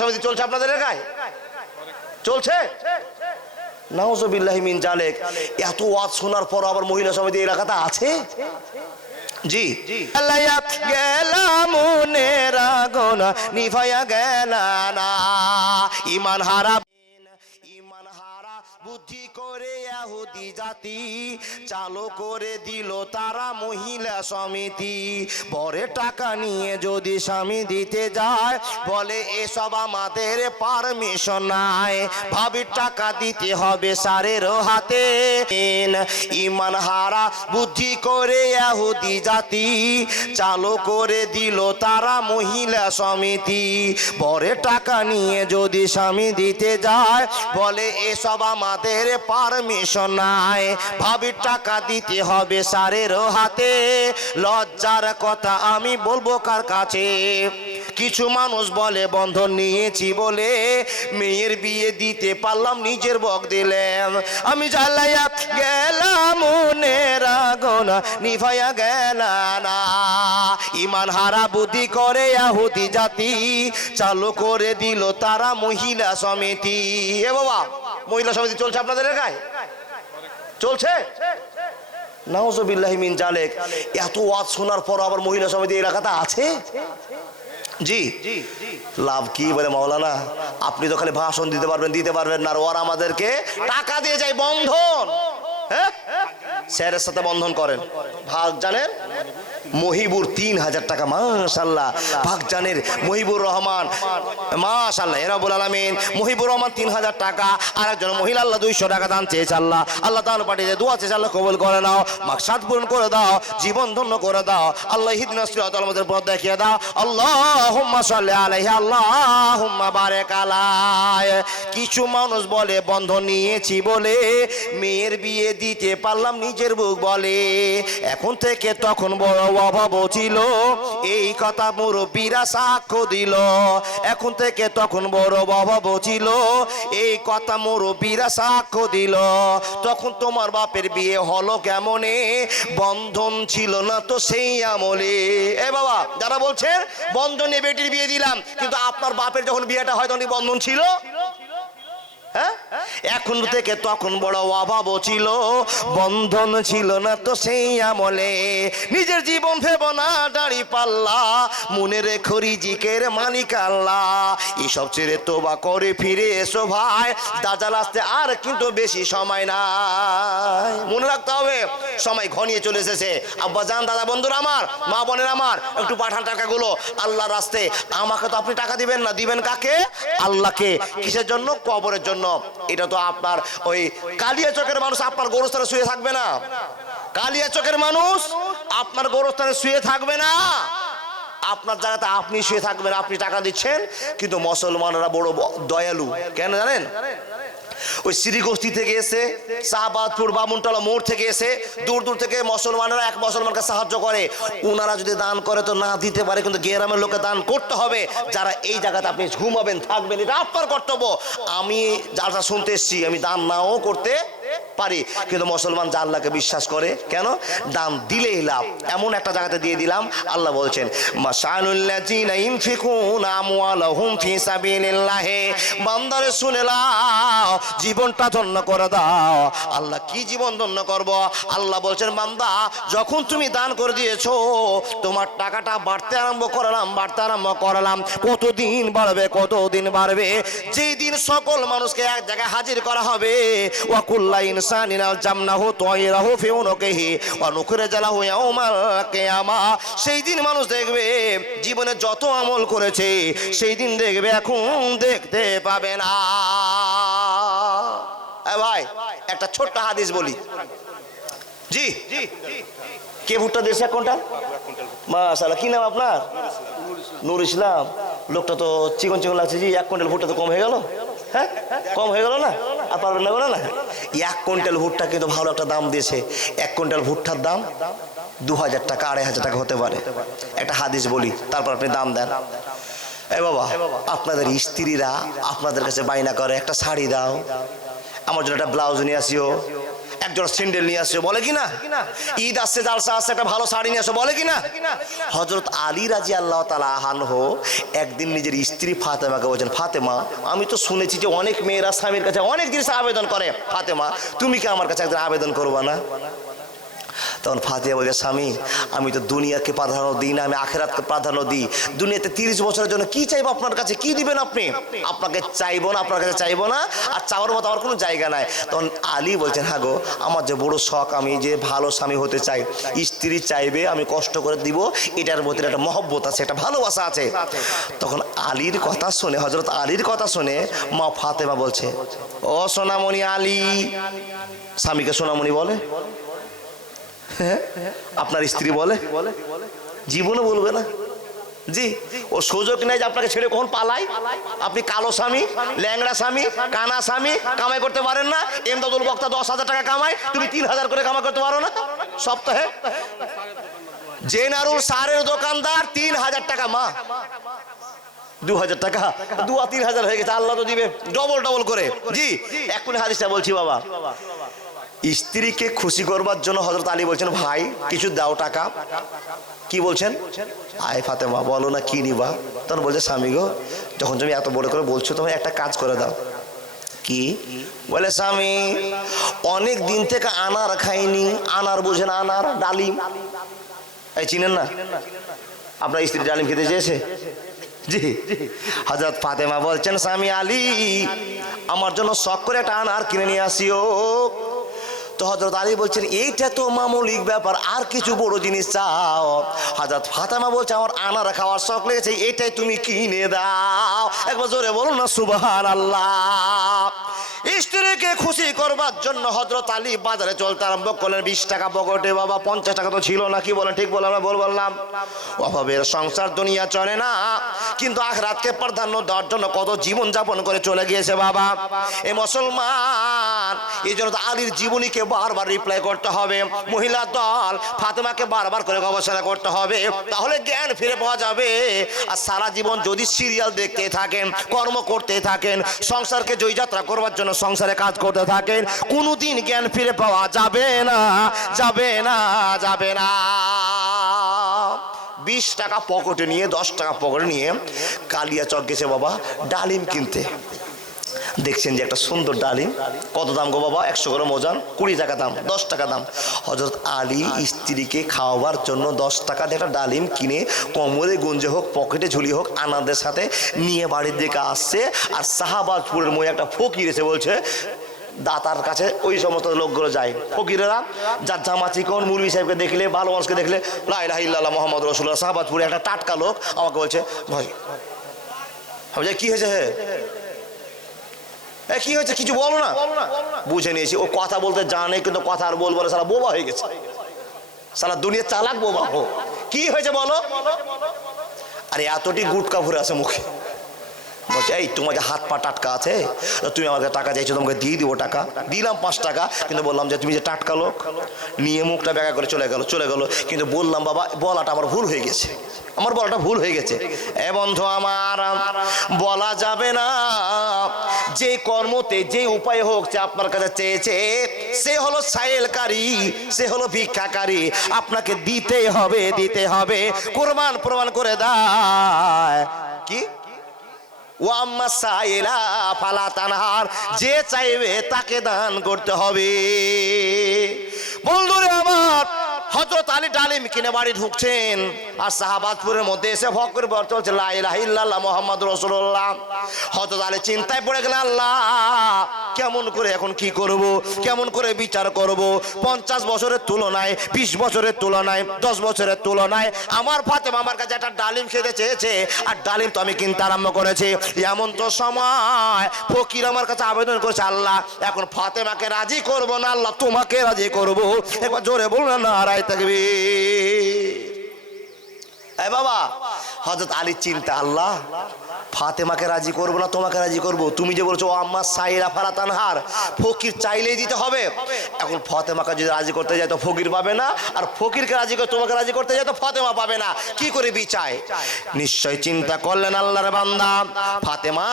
সমিতি চলছে আপনাদের এলাকায়? চলছে? নাউজুবিল্লাহি মিন জালিক। এত ওয়াজ শোনার পর আবার মহিলা সমিতি এলাকাতে আছে? জি গেলাম মনের আগুন নিভাইয়া গেল না, ইমান হারা বুদ্ধি করে ইহুদি জাতি চালু করে দিল তারা মহিলা সমিতি। পরে টাকা নিয়ে যদি স্বামী দিতে যায় বলে এসব আমাদের পারমিশন নাই, ভাবির টাকা দিতে হবে স্যারের হাতে। ইমান হারা বুদ্ধি করে ইহুদি জাতি চালু করে দিল তারা মহিলা সমিতি। পরে টাকা নিয়ে যদি স্বামী দিতে যায় বলে এসব আমাদের পারমিশন নাই, ভাবির টাকা দিতে হবে স্যারের হাতে। লজ্জার কথা আমি বলবো কার কাছে? কিছু মানুষ বলে বন্ধন নিয়েছি বলে মেয়ের বিয়ে দিতে পারলাম নিজের বক দিলাম, আমি জ্বালাইয়া গেলাম মনের আগুন নিভাইয়া গেল না, ইমান হারা বুদ্ধি করে ইহুদি জাতি চালু করে দিল তারা মহিলা সমিতি। এ বাবা, মহিলা সমিতি চলছে আপনাদের এলাকায়? চলছে? নাউজুবিল্লাহি মিন জালিক। এত ওয়াজ শোনার পর আবার মহিলা সমিতি এলাকাতে আছে? জি লাভ কি বলে মাওলানা? আপনি তো খালি ভাষণ দিতে পারবেন না, আর ওরা আমাদেরকে টাকা দিয়ে যায় বন্ধন। হ্যাঁ, স্যারের সাথে বন্ধন করেন। ভাগ জানেন মহিবুর 3000 টাকা, মাশাআল্লাহ। ভাগজানের মহিবুর রহমান, মাশাআল্লাহ, রাব্বুল আলামিন মহিবুর রহমান 3000 টাকা। আর একজন মহিলা আল্লাহ 200 টাকা দান চেয়েছে। আল্লাহ তাআলা পাঠিয়ে দোয়া চেয়েছে, আল্লাহ কবুল করে নাও, মাকসাদ পূরণ করে দাও, জীবন ধন্য করে দাও। আল্লাহ ইহদিনাস সিরাতাল মুস্তাকিম পথ দেখিয়ে দাও। আল্লাহুম্মা সাল্লি আলাইহি, আল্লাহুম্মা বারিক আলাইহি। কিছু মানুষ বলে বন্ধন নিয়েছি বলে মেয়ের বিয়ে দিতে পারলাম নিজের বুক বলে। এখন থেকে তখন বড় অভাব ছিল, এই কথা মুরব্বীরা সাক্ষ্য দিল। এখন থেকে তখন বড় অভাব ছিল, এই কথা মুরব্বীরা সাক্ষ্য দিল। তখন তোমার বাপের বিয়ে হলো কেমনে? বন্ধন ছিল না তো সেই আমলে। এ বাবা, যারা বলছেন বন্ধনে বেটির বিয়ে দিলাম, কিন্তু আপনার বাপের যখন বিয়েটা হয় তখন বন্ধন ছিল? এখন থেকে তখন বড় অভাব ছিল, বন্ধন ছিল না তো সেই আমলে। নিজের জীবন ভেব না দাড়ি পাল্লা, মনে রেখো রিজিকের মালিক আল্লাহ। এসব ছেড়ে তোবা করে ফিরে এসো ভাই, দাজাল আসতে আর কিন্তু বেশি সময় নাই। মনে রাখতে হবে সময় ঘনিয়ে চলে এসেছে। আব্বা জান, দাদা বন্ধুরা আমার, মা বোনের আমার, একটু পাঠান টাকাগুলো আল্লাহর রাস্তায়। আমাকে তো আপনি টাকা দিবেন না, দিবেন কাকে? আল্লাহকে। কিসের জন্য? কবরের জন্য। এটা তো আপনার ওই কালিয়া চকের মানুষ আপনার গোরস্থানে শুয়ে থাকবে না। কালিয়া চকের মানুষ আপনার গোরস্থানে শুয়ে থাকবে না, আপনার জায়গাতে আপনি শুয়ে থাকবেন। আপনি টাকা দিচ্ছেন, কিন্তু মুসলমানরা বড় দয়ালু। কেন জানেন? ওই শ্রীগোষ্ঠী থেকে এসে, শাহবাদপুর বামুনতলা মোড় থেকে এসে দূর দূর থেকে মুসলমানেরা এক মুসলমানকে সাহায্য করে। ওনারা যদি দান করে তো না দিতে পারে, কিন্তু গ্রামের লোকে দান করতে হবে। যারা এই জায়গাতে আপনি ঘুমাবেন থাকবেন, এটা আপনার কর্তব্য। আমি যারা শুনতে এসছি, আমি দান নাও করতে পারি, কিন্তু মুসলমান যা আল্লাহকে বিশ্বাস করে, কেন? দান দিলেই লাভ। এমন একটা জায়গাতে দিয়ে দিলাম, আল্লাহ বলছেন মাশাআলুল্লাযিনা ইনফিকুনা আমওয়ালাহুম ফি সাবিলিল্লাহ। বান্দারে শুনে নাও, জীবনটা ধন্য করে দাও। আল্লাহ কি জীবন ধন্য করব? আল্লাহ বলছেন বান্দা, যখন তুমি দান করে দিয়েছো, তোমার টাকাটা বাড়তে আরম্ভ করালাম। কতদিন বাড়বে? যেই দিন সকল মানুষকে এক জায়গায় হাজির করা হবে, ওয়া কুল্লা ইনসানিন আলজামনাহু তায়রাহু ফি উনুকিহি ওয়া নুখরিজু লাহু ইয়াওমাল কিয়ামা। সেই দিন মানুষ দেখবে জীবনে যত আমল করেছে, সেই দিন দেখবে এখন দেখতে পাবে না। ভাই, একটা ছোট্ট হাদিস বলি। জি, কে ভুট্টা দিয়েছে? কোনটা? মাশাআল্লাহ। কি নাম আপনার? নূর ইসলাম। লোকটা তো চিকন লাগছে। জি, 1 কুইন্টাল ভুট্টা তো কম হয়ে গেল। হ্যাঁ, কম হয়ে গেল না? আর পারবেন না বলে না? 1 কুইন্টাল ভুট্টা কিন্তু ভালো একটা দাম দিয়েছে। 1 কুইন্টাল ভুট্টার দাম 2000 টাকা, 2500 টাকা হতে পারে। একটা হাদিস বলি, তারপর আপনি দাম দেন। এ বাবা, আপনাদের স্ত্রীরা আপনাদের কাছে বায়না করে, একটা শাড়ি দাও, আমার জন্য একটা ব্লাউজ নিয়ে আসিও, একজোড়া স্যান্ডেল নিয়ে আসছে, বলে কি না? ঈদ আসছে, জালসা আসছে, একটা ভালো শাড়ি নিয়ে আসো, বলে কি না? হযরত আলী রাদিয়াল্লাহু তাআলা আনহু একদিন নিজের স্ত্রী ফাতেমাকে বলছেন, ফাতেমা, আমি তো শুনেছি যে অনেক মেয়েরা স্বামীর কাছে অনেক জিনিস আবেদন করে, ফাতেমা তুমি কি আমার কাছে একদিন আবেদন করবা না? তখন ফাতেমা বলে, স্বামী, আমি তো দুনিয়াকে প্রাধান্য দিই না, আমি আখেরাতকে প্রাধান্য দিই। দুনিয়াতে 30 বছরের জন্য কি চাইবো আপনার কাছে? কি দিবেন আপনি? আপনাকে চাইবো না, আপনার কাছে চাইবো না, আর চাওয়ার মতো আমার কোনো জায়গা নাই। তখন আলী বলছেন, হ্যাঁ গো, আমার যে বড় শখ, আমি যে ভালো স্বামী হতে চাই, স্ত্রী চাইবে আমি কষ্ট করে দিব, এটার মধ্যে একটা মহব্বত আছে, একটা ভালোবাসা আছে। তখন আলীর কথা শুনে, হযরত আলীর কথা শুনে মা ফাতেমা বলছে, ও সোনামণি আলী, স্বামীকে সোনামণি বলে? আপনার স্ত্রী বলে? জীবনে বলবে না। জি, ও সুযোগ নেই যে আপনাকে ছেড়ে কখন পালাই। আপনি কালো স্বামী, ল্যাংড়া স্বামী, কানা স্বামী, কামাই করতে পারেন না। এমদাদুল বক্তা 10,000 টাকা কামায়, তুমি 3,000 করে কামাই করতে পারো না সপ্তাহে। জেনারুল সারের দোকানদার 3,000 টাকা, মা 2,000 টাকা, 2-3,000 হয়ে গেছে, আল্লাহ তো দিবে ডবল ডবল করে। জি, এক্ষুনি হাদিসটা বলছি বাবা। স্ত্রীকে খুশি করবার জন্য হযরত আলী বলছেন, ভাই কিছু দাও টাকা। কি বলছেন? আয় ফাতেমা, বলো না কি নিবা? তখন বলছে, স্বামী গো, যখন তুমি এত বড় করে বলছো, তোমার একটা কাজ করে দাও। কি? বলে, স্বামী, অনেক দিন থেকে আনার খাইনি। আনার বুঝেন? আনার, ডালিম, এই চিনেন না? আপনার স্ত্রী ডালিম খেতে চেয়েছে? জি। হযরত ফাতেমা বলছেন, স্বামী আলী, আমার জন্য শখ করে একটা আনার কিনে নিয়ে আসিও। তো হযরত আলী বলছেন, এইটা তো মামুলিক ব্যাপার, আর কিছু বড় জিনিস চাও? হযরত ফাতেমা বলছে, আমার আনার খাওয়ার শখ লেগেছে, এটাই তুমি কিনে দাও। একবার জোরে বলুন না সুবহানাল্লাহ। স্ত্রীকে খুশি করবার জন্য হযরত আলী বাজারে চলতে আরম্ভ করলেন। 20 টাকা পকেটে, বাবা 50 টাকা তো ছিল না। কি বলেন? ঠিক বললাম না? বললাম। অভাবের সংসার দুনিয়া চলে না, কিন্তু আখিরাতকে প্রাধান্য দেওয়ার জন্য কত জীবন যাপন করে চলে গিয়েছে বাবা এ মুসলমান। এই জন্য আলীর জীবনীকে বারবার রিপ্লাই করতে হবে। মহিলা দল ফাতেমাকে বারবার করে গবেষণা করতে হবে, তাহলে জ্ঞান ফিরে পাওয়া যাবে। আর সারা জীবন যদি সিরিয়াল দেখতে থাকেন, কর্ম করতে থাকেন, সংসারকে জয়যাত্রা করবার জন্য সংসারে কাজ করতে থাকেন, কোনোদিন জ্ঞান ফিরে পাওয়া যাবে না, যাবে না, যাবে না। 20 টাকা পকেটে নিয়ে, 10 টাকা পকেটে নিয়ে কালিয়াচক গেছে বাবা ডালিম কিনতে। দেখছেন যে একটা সুন্দর ডালিম। কত দাম গো বাবা? 100 গ্রাম ওজন, 20 টাকা দাম, 10 টাকা দাম। হযরত আলী স্ত্রীকে খাওয়াবার জন্য 10 টাকা দিয়ে একটা ডালিম কিনে কোমরে গুঞ্জে হোক, পকেটে ঝুলি হোক, আনন্দের সাথে নিয়ে বাড়ির দিকে আসছে। আর শাহবাজপুরের মই একটা ফকির এসে বলছে, দাতার কাছে ওই সমস্ত লোকগুলো যায়, ফকিরেরা, যার জামা চিকন, মুরবি সাহেবকে দেখলে, ভালো মানুষকে দেখলে, লা ইলাহা ইল্লাল্লাহ মুহাম্মাদুর রাসূলুল্লাহ। শাহবাজপুরে একটা টাটকা লোক আমাকে বলছে, ভাই কি হয়েছে? কি হয়েছে? কিছু বলো না। বুঝে নিয়েছি, ও কথা বলতে জানে, কিন্তু কথা আর বলবো না, সারা বোবা হয়ে গেছে, সারা দুনিয়া চালাক বোবা। কি হয়েছে বলো? আরে এতটি গুটকা ভরে আছে মুখে। বলছে, এই তোমার যে হাত পা টাটকা আছে, তুমি আমাকে টাকা চাইছো, তোমাকে দিয়ে দিব টাকা। দিলাম 5 টাকা, কিন্তু বললাম যে তুমি যে টাটকা লোক, নিয়ে মুখটা ব্যাগা করে চলে গেল। কিন্তু বললাম বাবা, বলাটা আমার ভুল হয়ে গেছে, আমার বলাটা ভুল হয়ে গেছে। এ বন্ধু আমার, বলা যাবে না। যে কর্মতে যে উপায় হোক, যে আপনার কাছে চেয়েছে, সে হলো সাইলকারী, সে হলো ভিক্ষাকারী। আপনাকে দিতেই হবে, দিতে হবে। কোরবান প্রমাণ করে দেয় কি? ওয়াম্মা সাইলা ফালা তানহার, যে চাইবে তাকে দান করতে হবে। বন্ধুরে আমার, হযরত আলী ডালিম কিনে বাড়ি ঢুকছেন, আর শাহবাজপুরের মধ্যে এসে ফকর চলছে, লা ইলাহা ইল্লাল্লাহ মুহাম্মাদুর রাসূলুল্লাহ। হযরত আলী চিন্তায় পড়ে গেলেন, আল্লাহ কেমন করে এখন কি করব, কেমন করে বিচার করব? 50 বছরের তুলনায়, 20 বছরের তুলনায়, 10 বছরের তুলনায় আমার ফাতেমা আমার কাছে একটা ডালিম খেতে চেয়েছে, আর ডালিম তো আমি কিনতে আরম্ভ করেছি। এমন তো সময় ফকির আমার কাছে আবেদন করেছে, আল্লাহ এখন ফাতেমাকে রাজি করব না, আল্লাহ তোমাকে রাজি করব। একবার জোরে বলুন না, নারায়ে তাকবীর। এ বাবা, হযরত আলী চিন্তা, আল্লাহ ফাতেমাকে রাজি করবো না, তোমাকে রাজি করব। তুমি যে বলছো আম্মা সাইরা ফালা তানহার, ফকির চাইলেই দিতে হবে। এখন ফাতেমাকে যদি রাজি করতে যায় তো ফকির পাবে না, আর ফকিরকে রাজি করে তোমাকে রাজি করতে যায় তো ফাতেমা পাবে না। কি করে বিচায়? নিশ্চয় চিন্তা করলেন আল্লাহর বান্দা, ফাতেমা